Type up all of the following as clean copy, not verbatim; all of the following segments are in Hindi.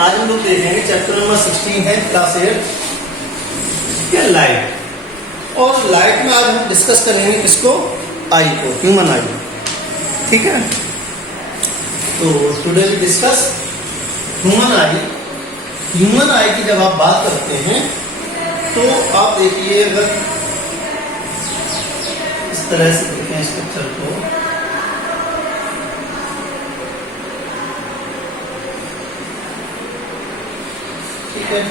आज हम लोग देखेंगे चैप्टर नंबर 16 है क्लास 8 के लाइट। और लाइट में आज हम डिस्कस करेंगे किसको, आई को, ह्यूमन आई। ठीक है, तो today we discuss human AI. Human AI की जब आप बात करते हैं तो आप देखिए, अगर इस तरह से देखें स्ट्रक्चर को, ठीक है,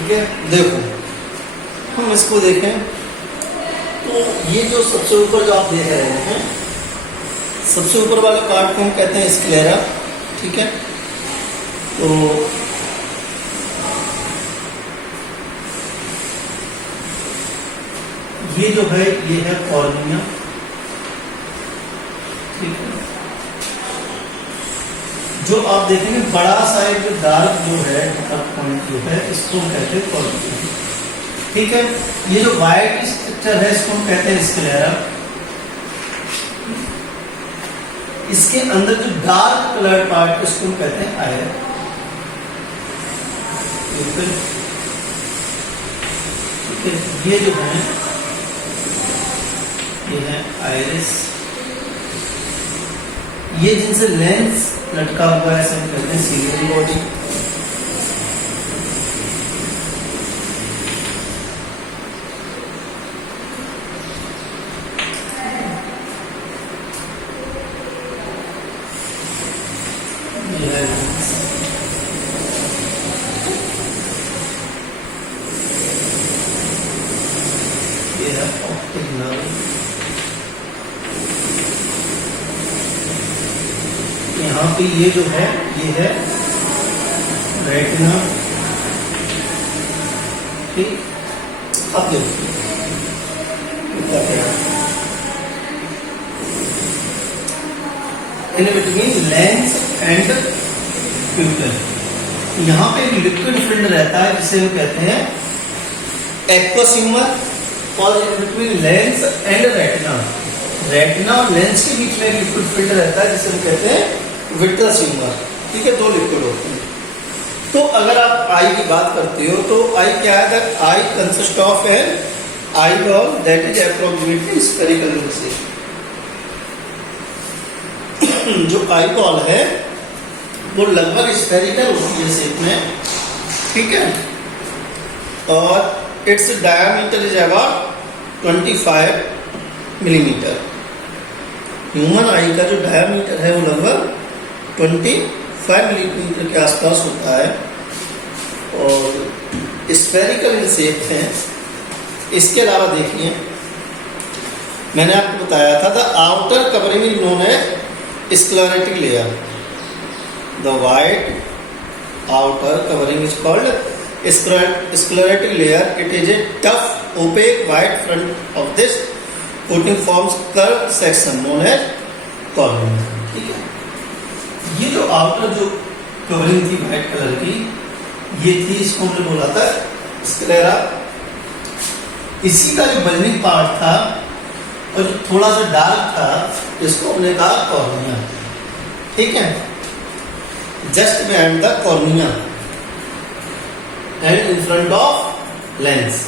ठीक है। देखो, हम इसको देखें तो ये जो सबसे ऊपर जो आप देख रहे हैं, सबसे ऊपर वाले पार्ट को हम कहते हैं स्क्लेरा। ठीक है, तो ये जो है ये है कॉर्निया। ठीक है, जो आप देखेंगे बड़ा सा एक जो डार्क जो है पॉइंट जो है, इसको हम कहते हैं कॉर्निया। ठीक है, ये जो वाइट स्ट्रक्चर है इसको हम कहते हैं स्क्लेरा। इसके अंदर जो डार्क कलर पार्ट है इसको हम कहते हैं आयर। ठीक है, ये जो है ये है आइरिस। ये जिनसे लेंस लटका हुआ है सब कहते हैं सीलियरी बॉडी। ये है लेंस। ये है ऑप्टिक नर्व। यहाँ पे ये जो है ये है रेटिना। ठीक, अब देखिए इन बिटवीन लेंस एंड प्यूपिल यहाँ पे एक लिक्विड फिल्ड रहता है जिसे हम कहते हैं एक्वासिमर। और in between lens and retina, retina और लेंस के बीच में एक लिक्विड फिल्ड रहता है जिसे हम कहते हैं विट्रस ह्यूमर। ठीक है, दो लिक्विड होते हैं। तो अगर आप आई की बात करते हो तो आई क्या है, eye consist of an eyeball that is approximately spherical in shape. जो आई बॉल है वो लगभग स्फेरिकल होती है शेप में। ठीक है, और its diameter is about 25 millimetre. Human आई का जो डायमीटर है वो लगभग 25 मिलीमीटर के आसपास होता है और स्फेरिकल इन शेप है। इसके अलावा देखिए, मैंने आपको बताया था the outer covering is known as sclerotic layer. The white outer covering is called sclerotic layer. It is a tough opaque white front of this coating forms curve section known as cornea. ठीक है, ये जो आउटर जो कवरिंग थी व्हाइट कलर की, ये थी, इसको हमने बोला था स्क्लेरा। इसी का जो बल्जिंग पार्ट था और जो थोड़ा सा डार्क था इसको हमने कहा कॉर्निया। ठीक है, just behind the cornea and in front of lens.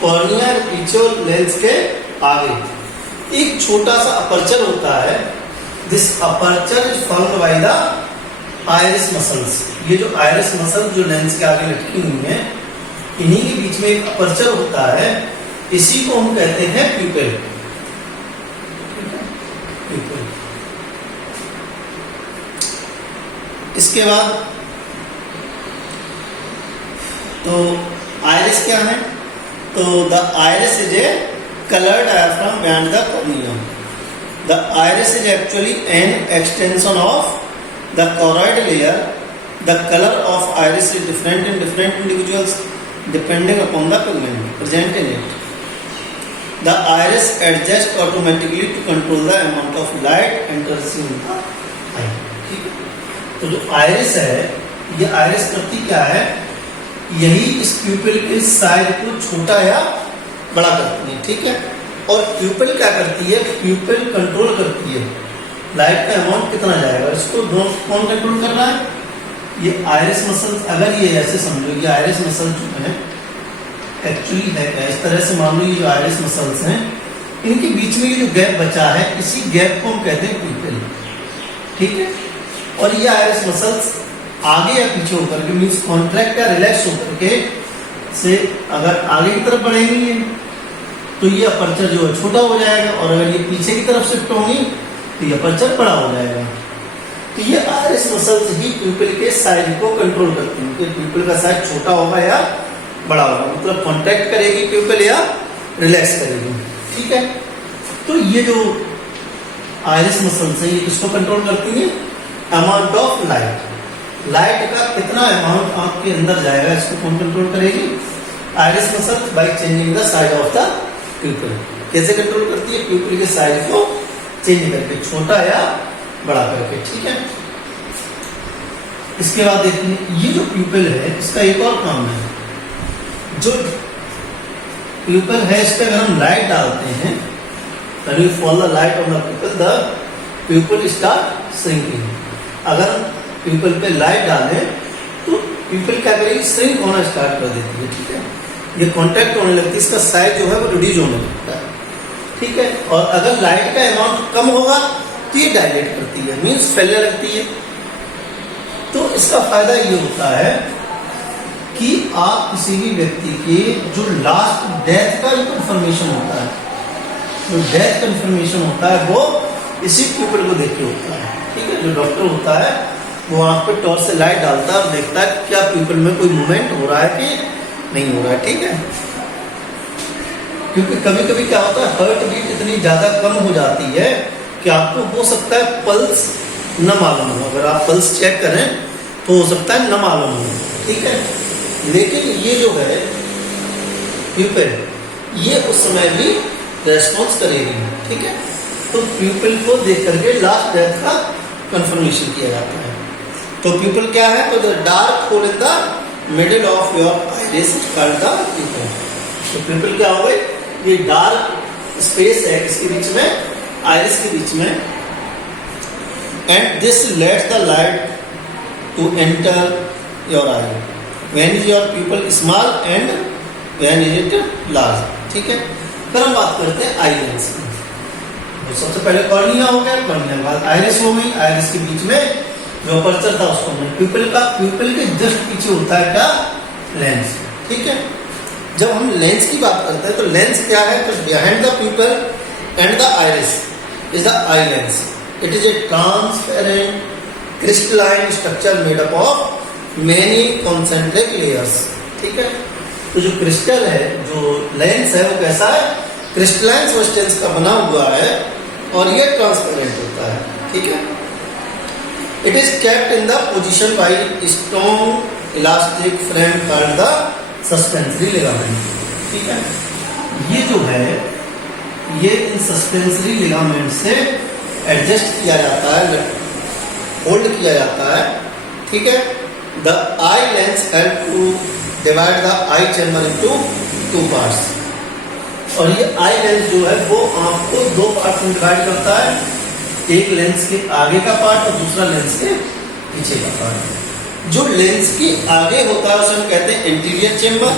Cornea पीछे और लेंस के आगे एक छोटा सा अपर्चर होता है। This aperture is formed by the iris muscles. ये जो आइरिस मसल जो लेंस के आगे लटकी हुई है, इन्हीं के बीच में एक अपर्चर होता है, इसी को हम कहते हैं प्यूपिल। प्यूपिल। इसके बाद तो आइरिस क्या है? तो the iris is a colored diaphragm beyond the cornea. The iris is actually an extension of the choroid layer. The color of iris is different in different individuals depending upon the pigment present in it. The iris adjusts automatically to control the amount of light entering in the eye. ठीक है? तो जो iris है, ये iris करती क्या है? यही इस pupil के साइज को छोटा या बड़ा करती है। ठीक है, और प्यूपिल क्या करती है? प्यूपिल कंट्रोल करती है लाइट का अमाउंट कितना जाएगा। इसको कौन कंट्रोल कर रहा है? ये आइरिस मसल्स। अगर ये ऐसे समझो कि आइरिस मसल जो है एक्चुअली है क्या, इस तरह से मान लो ये जो आइरिस मसल्स हैं, इनके बीच में ये जो गैप बचा है, इसी गैप को हम कहते हैं प्यूपिल। ठीक है, और ये आइरिस मसल्स आगे या पीछे होकर के मीन्स कॉन्ट्रैक्ट या रिलैक्स होकर के से अगर आगे की तरफ बढ़ेंगी तो ये अपर्चर जो है छोटा हो जाएगा, और अगर ये पीछे की तरफ शिफ्ट होंगी तो ये अपर्चर बड़ा हो जाएगा। तो ये आइरिस मसल्स ही प्यूपिल के साइज को कंट्रोल करती हैं कि प्यूपिल का साइज छोटा होगा या बड़ा होगा, मतलब कॉन्ट्रैक्ट करेगी प्यूपिल या रिलैक्स करेगी। ठीक है, तो ये जो आइरिस मसल्स हैं ये किसको कंट्रोल करती हैं? Amount of light. लाइट का कितना अमाउंट आंख के अंदर जाएगा, इसको कौन कंट्रोल करेगी? Iris muscle by changing the size of the प्यूपिल। कैसे कंट्रोल करती है? प्यूपिल के साइज को चेंज करके, छोटा या बड़ा करके। ठीक है, इसके बाद देखिए ये जो प्यूपिल है इसका एक और काम है। जो प्यूपिल है इस पर अगर हम लाइट डालते हैं, when we fall the light on the pupil, the pupil start shrinking. अगर प्यूपिल पे लाइट डालें तो प्यूपिल क्या करेगी? श्रिंक होना स्टार्ट कर देती है। ठीक है, ये कॉन्टैक्ट होने लगती है, इसका साइज जो है वो रिड्यूस होने लगता है। ठीक है, और अगर लाइट का अमाउंट कम होगा तो ये डायलेट करती है, मीन्स फैलने लगती है। तो इसका फायदा ये होता है कि आप किसी भी व्यक्ति के जो लास्ट डेथ का जो कंफर्मेशन होता है, जो डेथ कंफर्मेशन होता है वो इसी प्यूपिल को देख के होता है। ठीक है, जो डॉक्टर होता है वो आंख पे टॉर्च से लाइट डालता है और देखता है क्या प्यूपिल में कोई मूवमेंट हो रहा है कि नहीं हो रहा है। ठीक है, क्योंकि कभी कभी क्या होता है, हार्ट बीट इतनी ज्यादा कम हो जाती है कि आपको हो सकता है पल्स न मालूम हो। अगर आप पल्स चेक करें तो हो सकता है न मालूम हो। ठीक है, लेकिन ये जो है प्यूपिल ये उस समय भी रेस्पॉन्स करेगी। ठीक है, तो प्यूपिल को देख करके लास्ट डेथ का कंफर्मेशन किया जाता है। तो प्यूपिल क्या है? तो the dark hole in the middle of your iris called the प्यूपिल। तो प्यूपिल क्या हो गई? ये डार्क स्पेस है इसके बीच में, आइरिस के बीच में, and this lets the light to enter your eye when is your pupil small and when is it large. ठीक है, फिर हम बात करते हैं आई लेंस की। तो सबसे पहले कॉर्निया हो गया, कॉर्निया के बाद आइरिस हो गई, आइरिस के बीच में जो अपर्चर था उसको हमने प्यूपिल का, प्यूपिल के जस्ट पीछे होता है क्या? लेंस। ठीक है, जब हम लेंस की बात करते हैं तो लेंस क्या है? तो behind the प्यूपिल and the iris is the eye lens. It is A transparent crystalline structure made up of many concentric layers. ठीक है, तो जो क्रिस्टल है, जो लेंस है वो कैसा है? क्रिस्टलाइन सब्सटेंस का बना हुआ है और ये ट्रांसपेरेंट होता है। ठीक है, it is kept in the position by strong elastic frame called the suspensory ligament. ठीक है, ये जो है ये इन सस्पेंसरी लिगामेंट से एडजस्ट किया जाता है, होल्ड किया जाता है। ठीक है, the eye lens help to divide the eye chamber into two parts. और ये आई लेंस जो है वो आंख को दो पार्ट में डिवाइड करता है, एक लेंस के आगे का पार्ट और दूसरा लेंस के पीछे का पार्ट। जो लेंस के आगे होता है उसे हम कहते हैं एंटीरियर चेंबर,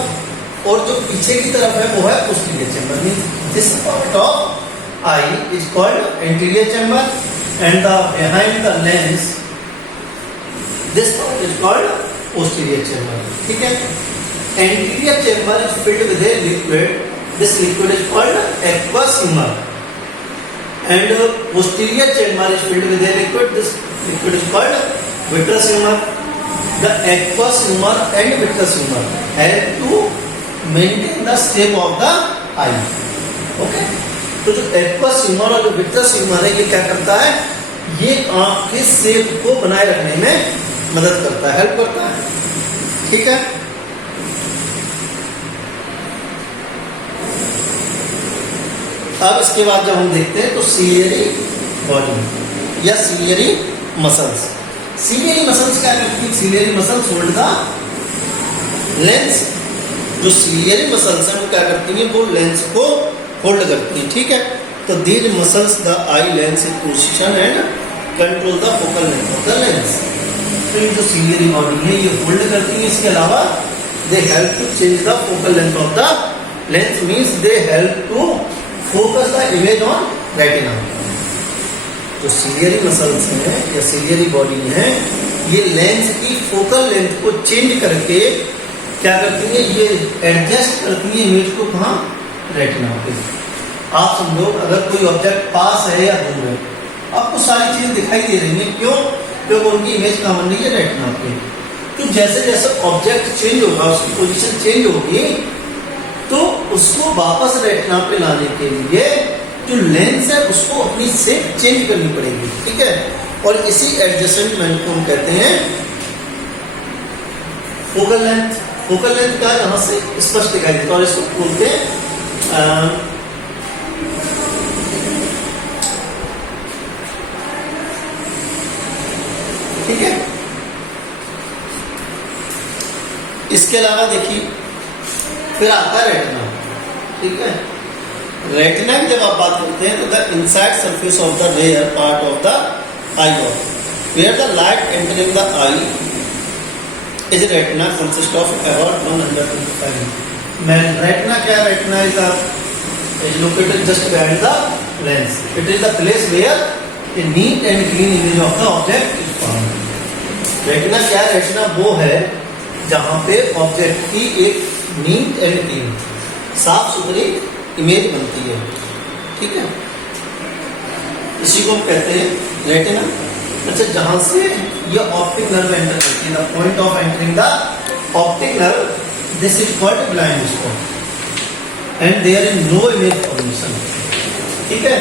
और जो पीछे की तरफ है वो है posterior chamber. Means this part of I is called anterior chamber and the behind the lens this part is called posterior chamber. ठीक है। Anterior chamber is filled with a liquid, this liquid is called aqueous humour, and posterior chamber is filled with a liquid, this liquid is called vitreous humor. The aqueous humor and vitreous humor help to maintain the shape of the eye. Okay, तो जो aqueous humor और जो vitreous humor है ये क्या करता है, ये आंख के शेप को बनाए रखने में मदद करता है, हेल्प करता है। ठीक है। अब इसके बाद जब हम देखते हैं तो सीलियरी बॉडी या सीलियरी मसल्स। सीलियरी मसल्स क्या करती है? Ciliary muscles hold the lens. जो सीलियरी मसल्स हैं वो क्या करती हैं? वो लेंस को होल्ड करती हैं। ठीक है। तो these muscles the eye lens in position and control the focal length of the lens. तो ये जो सीलियरी बॉडी है ये होल्ड करती है। इसके अलावा they help to change the focal length of the lens, means they help to focus the image on retina. जो सीलियरी मसल्स हैं या सीलियरी बॉडी है ये लेंस की फोकल लेंथ को चेंज करके क्या करती है? ये एडजस्ट करती है इमेज को, कहाँ? रेटिना पे। आप समझो अगर कोई ऑब्जेक्ट पास है या दूर है, आपको सारी चीजें दिखाई दे रही हैं। क्यों? क्योंकि उनकी इमेज कहाँ बन रही है? रेटिना पे। तो जैसे जैसे ऑब्जेक्ट चेंज होगा, उसकी पोजीशन चेंज होगी, तो उसको वापस रेटिना पे लाने के लिए जो लेंस है उसको अपनी शेप चेंज करनी पड़ेगी। ठीक है। और इसी एडजस्टमेंट को हम कहते हैं फोकल लेंथ। फोकल लेंथ का यहां से स्पष्ट दिखाई देता है और इसको बोलते हैं ठीक है। इसके अलावा देखिए फिर आता है रेटिना। ठीक है। रेटिना की जब आप बात करते हैं तो the inside surface of the rear part of the eyeball where the light entering the eye is retina consist of about 125 mm। Retina क्या? Retina is located just behind the lens. It is the place where a neat and clean image of the object is found. Retina क्या? रेटिना वो है जहां पे ऑब्जेक्ट की एक नीट एंड क्लीन साफ सुथरी इमेज बनती है। ठीक है। इसी को हम कहते हैं रेटिना। अच्छा, जहां से ये ऑप्टिक नर्व एंटर करती है, the point of entering the optic nerve, this is called blind spot and there is no image formation. ठीक है।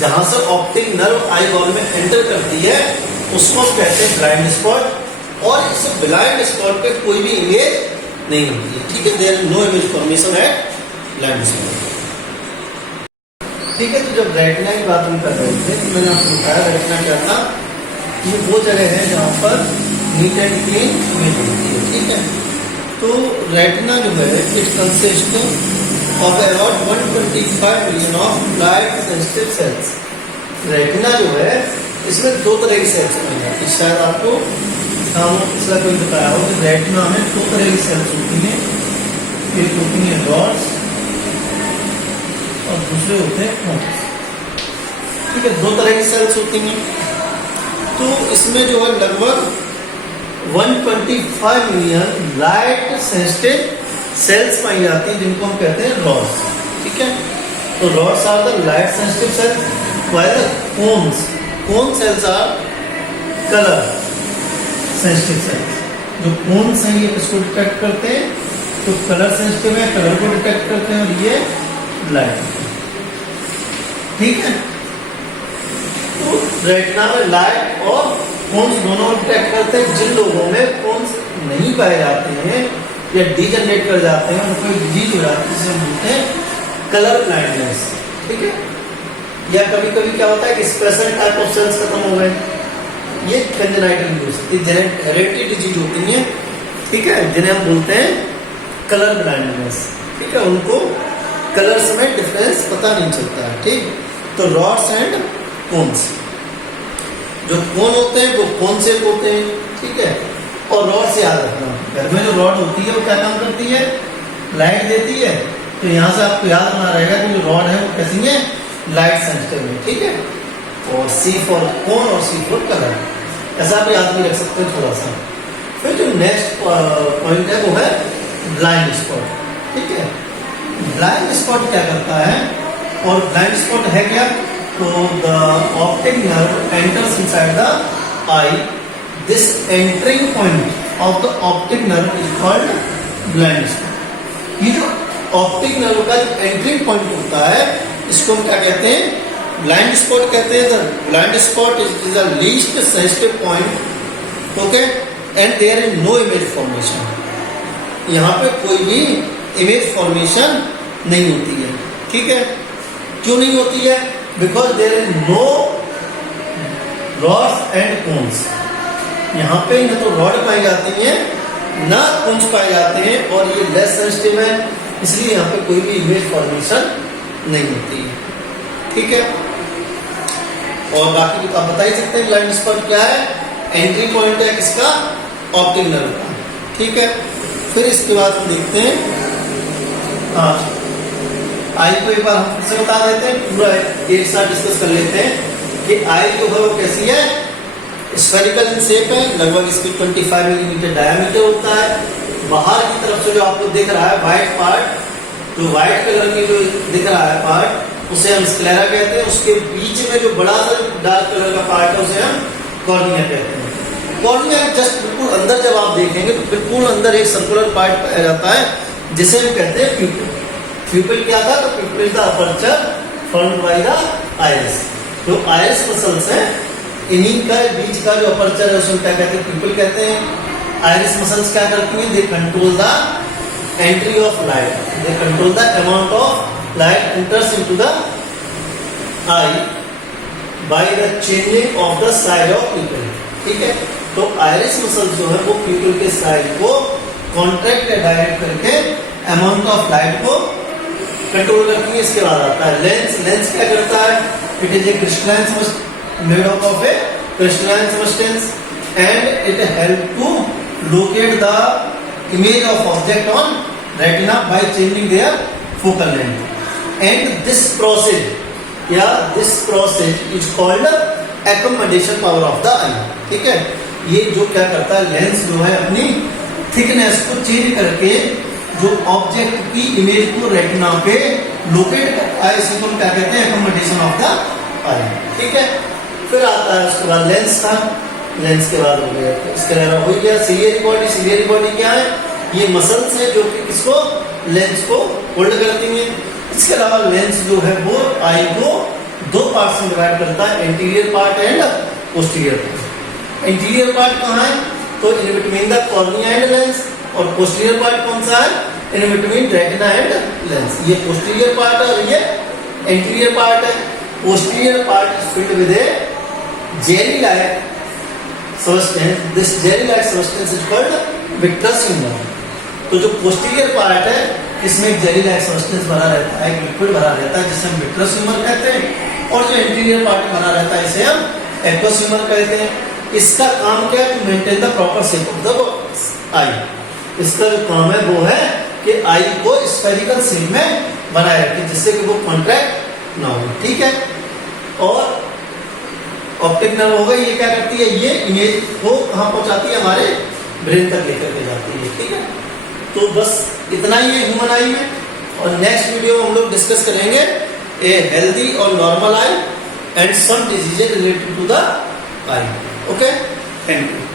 जहां से ऑप्टिक नर्व आई बॉल में एंटर करती है उसको हम कहते हैं ब्लाइंड स्पॉट, और इस ब्लाइंड स्पॉट पे कोई भी इमेज नहीं होती है। ठीक है। There is no image formation at blind spot. ठीक है। तो जब रेटिना की बात हम कर रहे थे तो मैंने आपको बताया रेटिना क्या था? ये वो जगह है जहाँ पर नीट एंड क्लीन इमेज होती है। ठीक है। तो रेटिना जो है it consist of about 125 million of light sensitive sales. Retina जो है इसमें दो तरह की सेल्स पाई जाती है। शायद आपको इसका कोई बताया हो कि रेटिना में दो तरह की सेल्स होती हैं, एक होती है रॉड्स और दूसरे होते हैं कोन्स। ठीक है। दो तरह की सेल्स होती हैं। तो इसमें जो है लगभग 125 मिलियन लाइट सेंसिटिव सेल्स पाई जाती हैं जिनको हम कहते हैं रॉड्स। ठीक है। तो rods are the light sensitive cells while cone cells are colour sensitive cells. जो कोन्स हैं ये इसको डिटेक्ट करते हैं, तो कलर सेंसिटिव है, कलर को डिटेक्ट करते हैं, और ये लाइट। ठीक है। तो रेटिना में लाइट और कोन्स दोनों डिटेक्ट करते हैं। जिन लोगों में कोन्स नहीं पाए जाते हैं या डीजनरेट कर जाते हैं उनको डिजीज हो जाती है जिसे हम बोलते हैं कलर ब्लाइंडनेस। ठीक है। या कभी कभी क्या होता है कि स्पेशल टाइप ऑफ सेल्स खत्म हो गए, ये कंजेनाइटल हो सकती है, हेरेडिटरी डिजीज होती है। ठीक है। जिन्हें हम बोलते हैं कलर ब्लाइंडनेस। ठीक है। उनको कलर्स में डिफरेंस पता नहीं चलता है, ठीक। तो रॉड्स एंड कोन्स, जो कोन होते हैं वो कोन शेप होते हैं, ठीक है। और रॉड से याद रखना, घर में जो रॉड होती है वो क्या काम करती है, लाइट देती है। तो यहाँ से आपको याद होना रहेगा कि जो रॉड है वो कैसी है, लाइट सेंसिटिव है, ठीक है। और सी फॉर कोन और सी फॉर कलर, ऐसा भी याद भी रख सकते हैं थोड़ा सा। फिर जो नेक्स्ट पॉइंट है वो है ब्लाइंड स्पॉट, ठीक है। ब्लाइंड स्पॉट क्या करता है, और ब्लाइंड स्पॉट है क्या, तो the optic nerve enters inside the I, this entering point of the optic nerve is called blind spot. ये जो ऑप्टिक नर्व का जो एंट्रिंग पॉइंट होता है इसको हम क्या कहते हैं, ब्लाइंड स्पॉट कहते हैं। The blind spot is the least sensitive point, okay, and there is no image formation. यहाँ पे कोई भी इमेज फॉर्मेशन नहीं होती है, ठीक है। क्यों नहीं होती है, because there is no rods and cones. यहाँ पे न तो रॉड पाई जाती है ना कोन्स पाए जाते हैं, और ये लेस सेंसिटिव है, इसलिए यहाँ पे कोई भी इमेज फॉर्मेशन नहीं होती है, ठीक है। और बाकी तो आप बता ही सकते हैं ब्लाइंड स्पॉट क्या है, एंट्री पॉइंट है किसका, ऑप्टिक नर्व का, ठीक है। फिर इसके बाद हम देखते हैं, हाँ, आई को एक बार हम फिर से बता देते हैं, पूरा एक साथ डिस्कस कर लेते हैं कि आई जो है वो कैसी है, स्फेरिकल इन शेप है, लगभग इसकी 25 मिलीमीटर डायमीटर होता है। बाहर की तरफ से जो आपको दिख रहा है व्हाइट पार्ट, जो व्हाइट कलर में जो दिख रहा है पार्ट, उसे हम स्क्लेरा कहते हैं। उसके बीच में जो बड़ा सा डार्क कलर का पार्ट है उसे हम कॉर्निया कहते हैं। कॉर्निया जस्ट बिल्कुल अंदर जब आप देखेंगे तो बिल्कुल अंदर एक सर्कुलर पार्ट पाया जाता है जिसे हम कहते हैं प्यूपिल। प्यूपिल क्या था, तो प्यूपिल the aperture formed by the iris. जो आइरिस मसल्स है, इन्हीं का बीच का जो अपर्चर है उसको क्या कहते हैं, प्यूपिल कहते हैं। आइरिस मसल्स क्या करती हैं, they control the entry of light, they control the amount of light enters into the I by the changing of the side of प्यूपिल, ठीक है। तो आइरिस मसल जो है वो प्यूपिल के साइड को कॉन्ट्रैक्ट या डायरेक्ट करके अमाउंट ऑफ लाइट को कंट्रोल करती है। इसके बाद आता है लेंस। लेंस क्या करता है, it is a crystalline made up of a crystalline substance and it help to locate the image of object on retina by changing their focal length. And this process is called accommodation power of the eye, ठीक है। ये जो क्या करता है, लेंस जो है अपनी थिकनेस को चेंज करके जो ऑब्जेक्ट की इमेज को रेटिना पे लोकेट करता है, इसी को क्या कहते हैं, एकोमोडेशन ऑफ द आई, ठीक है। फिर आता है उसके बाद लेंस था, लेंस के बाद हो गया इसके अलावा हो गया सिलियरी बॉडी। सिलियरी बॉडी क्या है, ये मसल्स है जो कि किसको, लेंस को होल्ड करती हैं। इसके अलावा लेंस जो है वो आई को दो पार्ट्स में डिवाइड करता है, anterior part and posterior part. Anterior part कहाँ है, तो in between the cornea and lens, और पोस्टीरियर पार्ट कौन सा है, in between retina and lens. ये पोस्टीरियर पार्ट है और ये एंटीरियर पार्ट है। Posterior part is filled with A jelly like substance, this jelly like substance is called vitreous humour. तो जो पोस्टीरियर पार्ट है इसमें एक जेली लाइक सबस्टेंस भरा रहता है, एक लिक्विड भरा रहता है जिसे हम विट्रस ह्यूमर कहते हैं, और जो एंटीरियर पार्ट भरा रहता है इसे हम एक्वस ह्यूमर कहते हैं। इसका काम क्या है, to maintain the proper shape of the eye. इसका जो काम है वो है कि आई को स्फेरिकल शेप में बनाए रखें जिससे कि वो कॉन्ट्रैक्ट ना हो, ठीक है। और ऑप्टिक नर्व होगा, ये क्या करती है, ये इमेज को कहाँ पहुंचाती है, हमारे ब्रेन तक लेकर के जाती है, ठीक है। तो बस इतना ही है ह्यूमन आई में, और नेक्स्ट वीडियो में हम लोग डिस्कस करेंगे ए हेल्दी और normal eye and some diseases related to the eye, okay. Thank you.